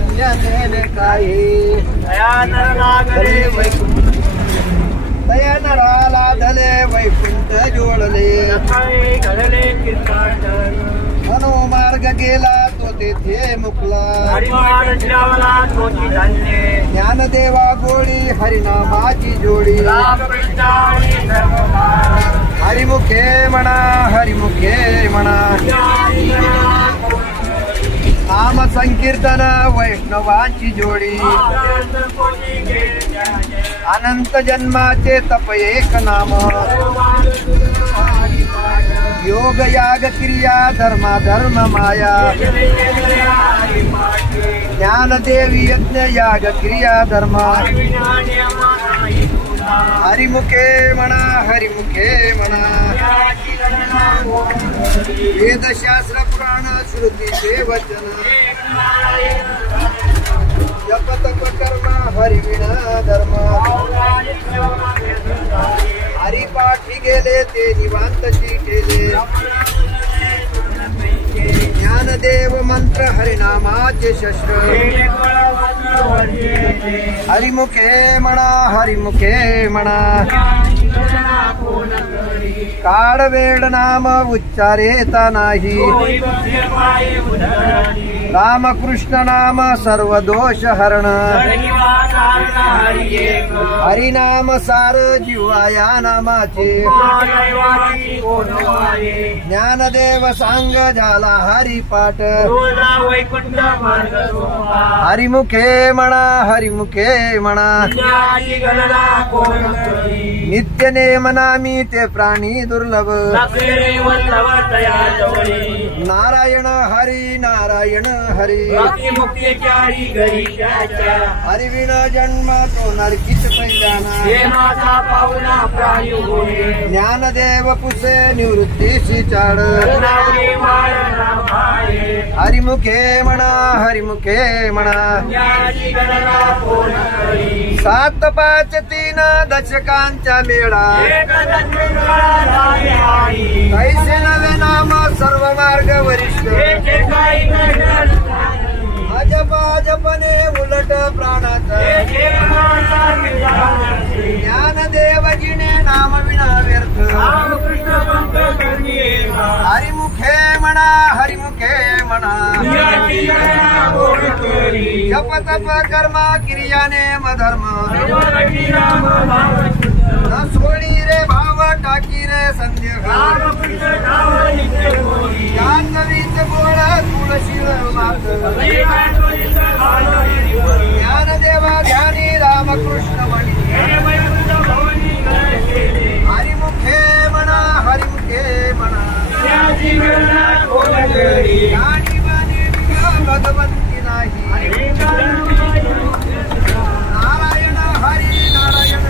धन्य नेले काही दया नराला धले वैकुंठ जोडले मनोमार्ग गेला तो तेथे मुकला ज्ञानदेवा गोडी हरिनामाची जोडी हरिमुखे म्हणा हरिमुखे म्हणा नाम संकीर्तन वैष्णवांची जोडी अनंत जन्माचे तप एक नाम योग याग क्रिया धर्मा धर्म माया ज्ञानदेवी यज्ञ याग क्रिया धर्म हरिमुखे म्हणा हरिमुखे म्हणा वेदशास्त्र पुराण श्रुतीचे वचन जप तप कर्म हरिविना धर्म हरिपाठी गेले ते निवांतची केले ज्ञानदेव मंत्र हरिनामाचे शस्त्र हरिमुखे म्हणा हरिमुखे म्हणा काळ वेळ नाम उच्चारेता नाही रामकृष्ण नाम सर्व दोष हरण हरिनाम सार जीवाया नामाचे ज्ञानदेव सांग झाला हरिपाठ हरिमुखे म्हणा हरिमुखे म्हणा नित्य नेम नामी ते प्राणी दुर्लभ नारायण हरी नारायण हरी हरिविन जन्म तो नरकीच पहिल्याना ज्ञानदेव पुसे निवृत्तीशी चाड हरिमुखे म्हणा हरिमुखे म्हणा 7 5 3 दशकांचा मेळा कैसे नवे नाम सर्व मार्ग वरिष्ठ जपने उलट प्राणाचा ज्ञानदेवजीने नाम विना व्यर्थ हरिमुखे म्हणा हरिमुखे म्हणा जप तप कर्म क्रियाने धर्म न सोडी रे भाव टाकी रे संध्या गोळा तुळशील ज्ञानदेवा ध्यानी रामकृष्ण मणी हरिमुखे म्हणा हरिमुखे म्हणा भगवंती नाही नारायण हरी नारायण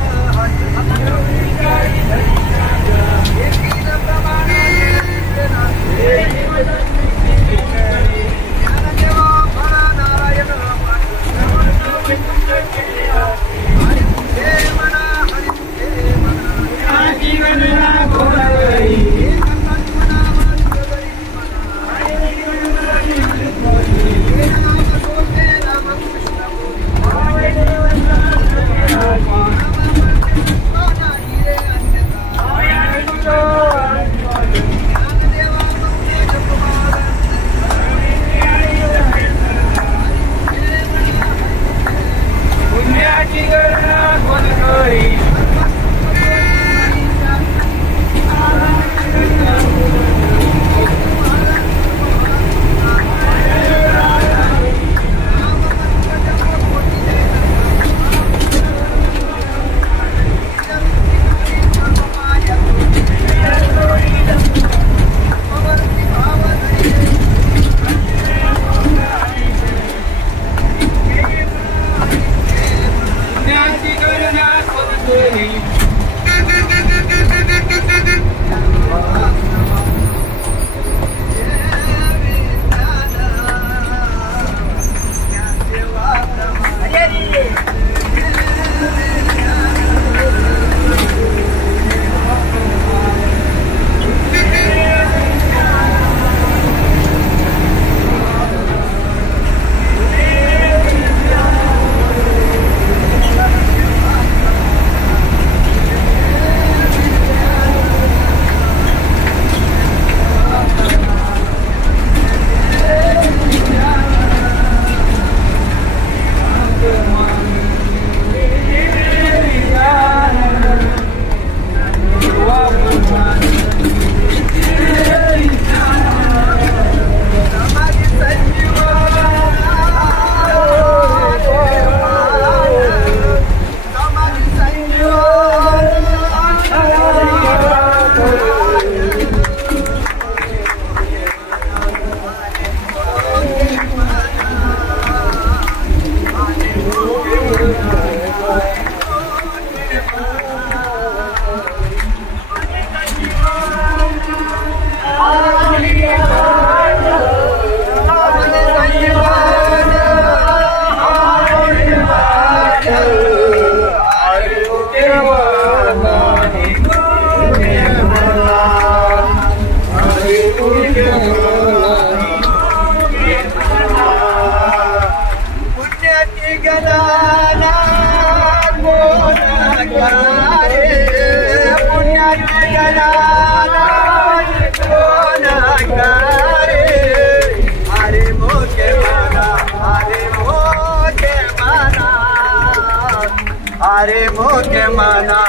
के मना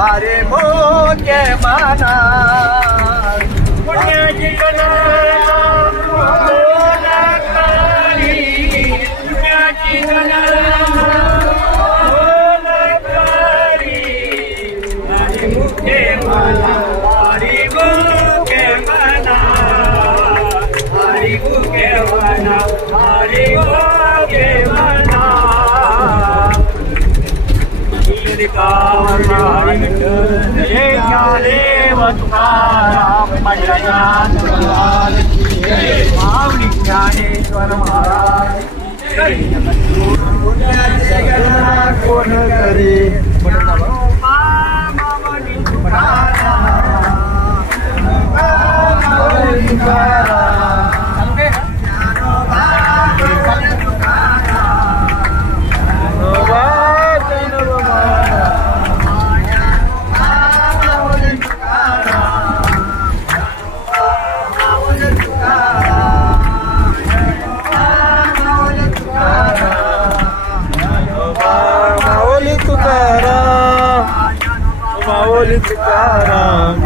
हरे के मना पुण्याची कला बोलकारी पुण्याची कला बोलकारी हरी मुके मना हरी मुके मना हरी मुके मना हरी मुके मना जय ज्ञानेव तुकाराम मंडळात माऊली ज्ञानेश्वर महाराज पुण्याची गणना कोण करी माऊली माऊली तुकाराम